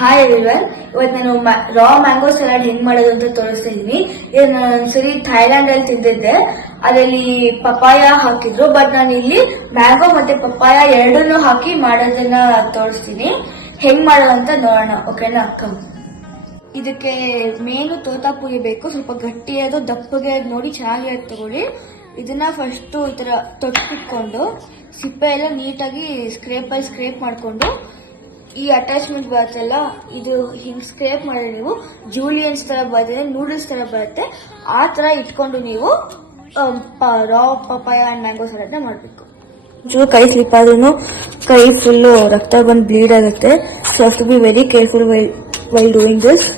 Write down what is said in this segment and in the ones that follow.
Hi everyone, ಇವತ್ತು ನಾನು ರಾ mango salad ಹೆಂಗ್ ಮಾಡೋದು ಅಂತ ತೋರಿಸ್ತಾ ಇದೀನಿ. ಇದನ್ನ ಒಂದ್ಸರಿ ಥೈಲ್ಯಾಂಡ್ ಅಲ್ಲಿ ತಿಂದಿದ್ದೆ. ಅದರಲ್ಲಿ ಪಪಾಯ ಹಾಕಿದ್ರು, ಬಟ್ ನಾನು ಇಲ್ಲಿ ಮ್ಯಾಂಗೋ ಮತ್ತೆ ಪಪಾಯ ಎರಡನ್ನೂ ಹಾಕಿ ಮಾಡೋದನ್ನ ತೋರಿಸ್ತೀನಿ. ಹೆಂಗ್ ಮಾಡೋದು ಅಂತ ನೋಡೋಣ, ಓಕೆನಾ? ಇದಕ್ಕೆ ಮೇನು ತೋತಾಪುರಿ ಬೇಕು. ಸ್ವಲ್ಪ ಗಟ್ಟಿಯಾದ ದಪ್ಪಗೆ ನೋಡಿ ಚೆನ್ನಾಗಿ ತಗೊಳ್ಳಿ. ಇದನ್ನ ಫಸ್ಟ್ ಈ ತರ ತೊಟ್ಟಿಟ್ಕೊಂಡು ಸಿಪ್ಪೆ ಎಲ್ಲ ನೀಟಾಗಿ ಸ್ಕ್ರೇಪ್ ಮಾಡ್ಕೊಂಡು ಈ ಅಟ್ಯಾಚ್ಮೆಂಟ್ ಬರುತ್ತಲ್ಲ, ಇದು ಹಿಂಗ್ ಸ್ಕ್ರೇಪ್ ಮಾಡಿ ನೀವು ಜೂಲಿಯನ್ಸ್ ತರ ಬರುತ್ತೆ, ನೂಡಲ್ಸ್ ತರ ಬರುತ್ತೆ. ಆ ತರ ಇಟ್ಕೊಂಡು ನೀವು ರಾ ಪಪಾಯ ಅಂಡ್ ಮ್ಯಾಂಗೋ ಸಲಾಡ್ ಮಾಡಬೇಕು. ಚೂರು ಕೈ ಸ್ಲಿಪ್ ಆದ್ರೂ ಕೈ ಫುಲ್ ರಕ್ತ ಬಂದು ಬ್ಲೀಡ್ ಆಗುತ್ತೆ. So have to be very careful while doing this.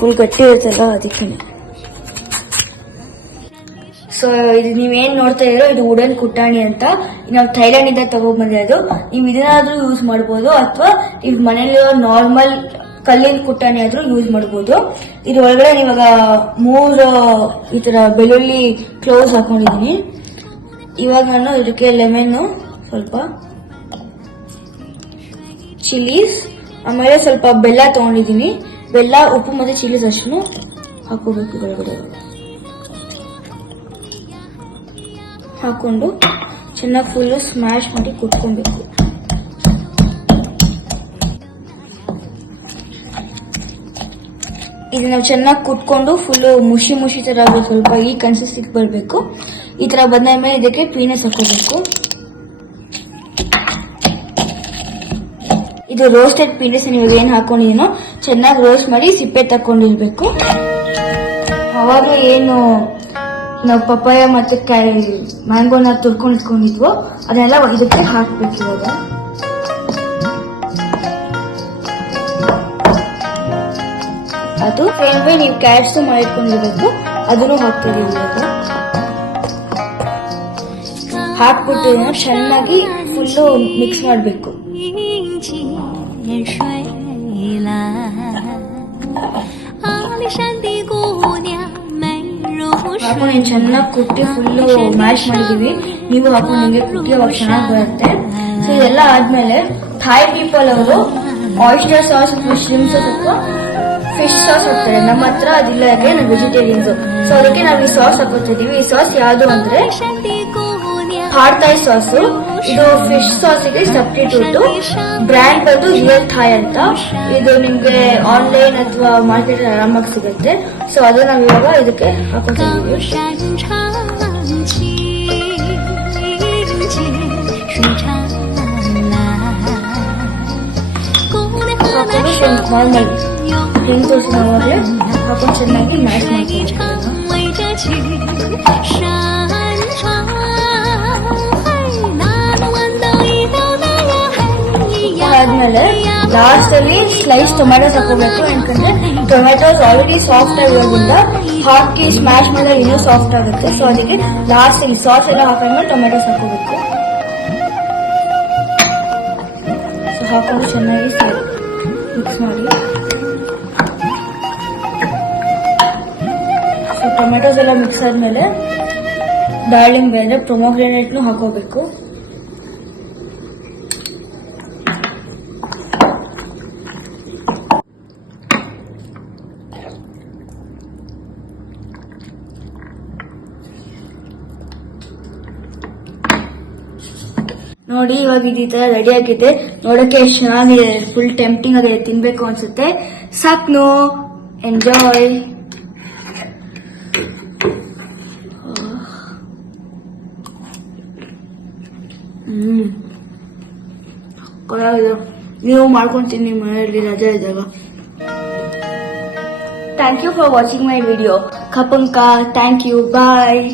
Full ಗಟ್ಟಿ ಇರುತ್ತಲ್ಲ ಅದಕ್ಕೆ. ಸೊ ಇದು ನೀವೇನ್ ನೋಡ್ತಾ ಇರೋ ಇದು ವುಡನ್ ಕುಟ್ಟಾಣಿ ಅಂತ ನಾವು ಥೈಲ್ಯಾಂಡ್ ಇಂದ ತಗೊಂಡ್ಬಂದಿರೋದು. ನೀವು ಇದನ್ನಾದ್ರೂ ಯೂಸ್ ಮಾಡಬಹುದು, ಅಥವಾ ನೀವು ಮನೇಲಿರೋ ನಾರ್ಮಲ್ ಕಲ್ಲಿನ ಕುಟ್ಟಾಣಿ ಆದ್ರೂ ಯೂಸ್ ಮಾಡಬಹುದು. ಇದ್ರ ಒಳಗಡೆ ಇವಾಗ 3 ಈ ತರ ಬೆಳ್ಳುಳ್ಳಿ ಕ್ಲೋವ್ಸ್ ಹಾಕೊಂಡಿದೀನಿ. ಇವಾಗ ನಾನು ಇದಕ್ಕೆ ಲೆಮನ್, ಸ್ವಲ್ಪ ಚಿಲ್ಲೀಸ್, ಆಮೇಲೆ ಸ್ವಲ್ಪ ಬೆಲ್ಲ ತಗೊಂಡಿದೀನಿ. ಬೆಲ್ಲ, ಉಪ್ಪು ಮತ್ತೆ ಚಿಲ್ಲೀಸ್ ಅಷ್ಟು ಹಾಕೋಬೇಕು. ಒಳಗಡೆ ಹಾಕೊಂಡು ಚೆನ್ನಾಗಿ ಫುಲ್ ಸ್ಮ್ಯಾಶ್ ಮಾಡಿ ಕುಟ್ಕೊಬೇಕು. ಇದು ನಾವು ಚೆನ್ನಾಗಿ ಕುಟ್ಕೊಂಡು ಫುಲ್ ಮುಷಿ ತರ ಸ್ವಲ್ಪ ಈ ಕನ್ಸಿಸ್ಟೆನ್ಸಿ ಬರಬೇಕು. ಈ ತರ ಬಂದ ಮೇಲೆ ಇದಕ್ಕೆ ಪೀನಟ್ಸ್ ಹಾಕೋಬೇಕು. ಇದು ರೋಸ್ಟೆಡ್ ಪೀನಟ್ಸ್ ನೀವು ಏನ್ ಹಾಕೊಂಡಿದೀನೋ ಚೆನ್ನಾಗಿ ರೋಸ್ಟ್ ಮಾಡಿ ಸಿಪ್ಪೆ ತಕೊಂಡಿರ್ಬೇಕು. ಅವಾಗ ಏನು ನಾವು ಪಪಾಯ ಮತ್ತೆ ಮ್ಯಾಂಗೋನ ತುರ್ಕೊಂಡು ಇಟ್ಕೊಂಡಿದ್ವು ಅದನ್ನೆಲ್ಲ ಇದಕ್ಕೆ ಹಾಕ್ಬೇಕು. ಇವಾಗ ಅದು ಸೇಮ್ ವೇ ನೀವು ಕ್ಯಾರೆಟ್ಸ್ ಮಾಡಿಟ್ಕೊಂಡಿರ್ಬೇಕು, ಅದನ್ನು ಹಾಕ್ತಿದೀವಿ. ಇವಾಗ ಹಾಕ್ಬಿಟ್ಟು ಚೆನ್ನಾಗಿ ಫುಲ್ಲು ಮಿಕ್ಸ್ ಮಾಡಬೇಕು. ಹಾಕೊಂಡು ಚೆನ್ನಾಗಿ ಕುಟ್ಟಿ ಫುಲ್ಲು ಮ್ಯಾಶ್ ಮಾಡಿದೀವಿ. ನೀವು ಹಾಕೊಂಡು ನಿಮಗೆ ಕುಟ್ಟಿ ಅವಾಗ ಚೆನ್ನಾಗಿ ಬರುತ್ತೆ. ಸೊ ಇದೆಲ್ಲ ಆದ್ಮೇಲೆ ಥಾಯ್ ಪೀಪಲ್ ಅವರು ಆಯಿಸ್ಟರ್ ಸಾಸ್ ಅಥವಾ ಶ್ರಿಮ್ಸ್ ಅಥವಾ ಫಿಶ್ ಸಾಸ್ ಹಾಕ್ತಾರೆ. ನಮ್ಮ ಹತ್ರ ಅದಿಲ್ಲ, ಯಾಕೆ ನಾವು ವೆಜಿಟೇರಿಯನ್ಸ್. ಸೊ ಅದಕ್ಕೆ ನಾವು ಈ ಸಾಸ್ ಹಾಕೋತಿದೀವಿ. ಈ ಸಾಸ್ ಯಾವುದು ಅಂದ್ರೆ ಥಾಯ್ ಥಾಯ್ ಸಾಸ್. ಇದು ಫಿಶ್ ಸಾಸಿಗೆ ಸಬ್ಸ್ಟಿಟ್ಯೂಟ್. ಬ್ರ್ಯಾಂಡ್ ಬಂದು ರಿಯಲ್ ಥಾಯ್ ಅಂತ. ಇದು ನಿಮ್ಗೆ ಆನ್ಲೈನ್ ಅಥವಾ ಮಾರ್ಕೆಟ್ ಆರಾಮಾಗಿ ಸಿಗುತ್ತೆ. ಸೊ ಅದು ನಾವು ಇವಾಗ ಇದಕ್ಕೆ ಹಾಕೋತಿದೀವಿ. ನಾರ್ಮಲ್ ಹೆಂಗ್ ತೋರಿಸಿ ನೋಡ್ರೆ ಹಾಕೊಂಡು ಚೆನ್ನಾಗಿ ಮ್ಯಾಶ್ ಆದ್ಮೇಲೆ ಲಾಸ್ಟ್ ಅಲ್ಲಿ ಸ್ಲೈಸ್ ಟೊಮ್ಯಾಟೋಸ್ ಹಾಕೋಬೇಕು. ಯಾಕಂದ್ರೆ ಟೊಮ್ಯಾಟೋಸ್ ಆಲ್ರೆಡಿ ಸಾಫ್ಟ್ ಆಗಿರೋದ್ರಿಂದ ಹಾಕಿ ಸ್ಮ್ಯಾಶ್ ಮಾಡಿದ್ರೆ ಇನ್ನೂ ಸಾಫ್ಟ್ ಆಗುತ್ತೆ. ಸೊ ಅದಕ್ಕೆ ಲಾಸ್ಟ್ ಅಲ್ಲಿ ಸಾಸ್ ಎಲ್ಲ ಹಾಕೊಂಡ್ಮೇಲೆ ಟೊಮ್ಯಾಟೋಸ್ ಹಾಕೋಬೇಕು. ಸೊ ಹಾಕೊಂಡು ಚೆನ್ನಾಗಿ ಮಿಕ್ಸ್ ಮಾಡಿ. ಸೊ ಟೊಮ್ಯಾಟೋಸ್ ಎಲ್ಲ ಮಿಕ್ಸ್ ಆದ್ಮೇಲೆ ದಾಳಿಂಬೆ ಅಂದ್ರೆ ಪ್ರೊಮೋಗ್ರೆನೇಟ್ನು ಹಾಕೋಬೇಕು. ನೋಡಿ ಇವಾಗ ಈ ತರ ರೆಡಿ ಆಗಿದೆ. ನೋಡಕ್ಕೆ ಎಷ್ಟು ಚೆನ್ನಾಗಿದೆ, ಫುಲ್ ಟೆಂಪ್ಟಿಂಗ್ ಆಗಿದೆ, ತಿನ್ಬೇಕು ಅನ್ಸುತ್ತೆ. ಸಾಕ್ನು, ಎಂಜಾಯ್. ನೀವು ಮಾಡ್ಕೊಂತೀನಿ ನಿಮ್ಮ ಮನೆಯಲ್ಲಿ ರಜೆ ಇದ್ದಾಗ. Thank you for watching my video. ಕಪಂಕ, ಥ್ಯಾಂಕ್ ಯು, ಬಾಯ್.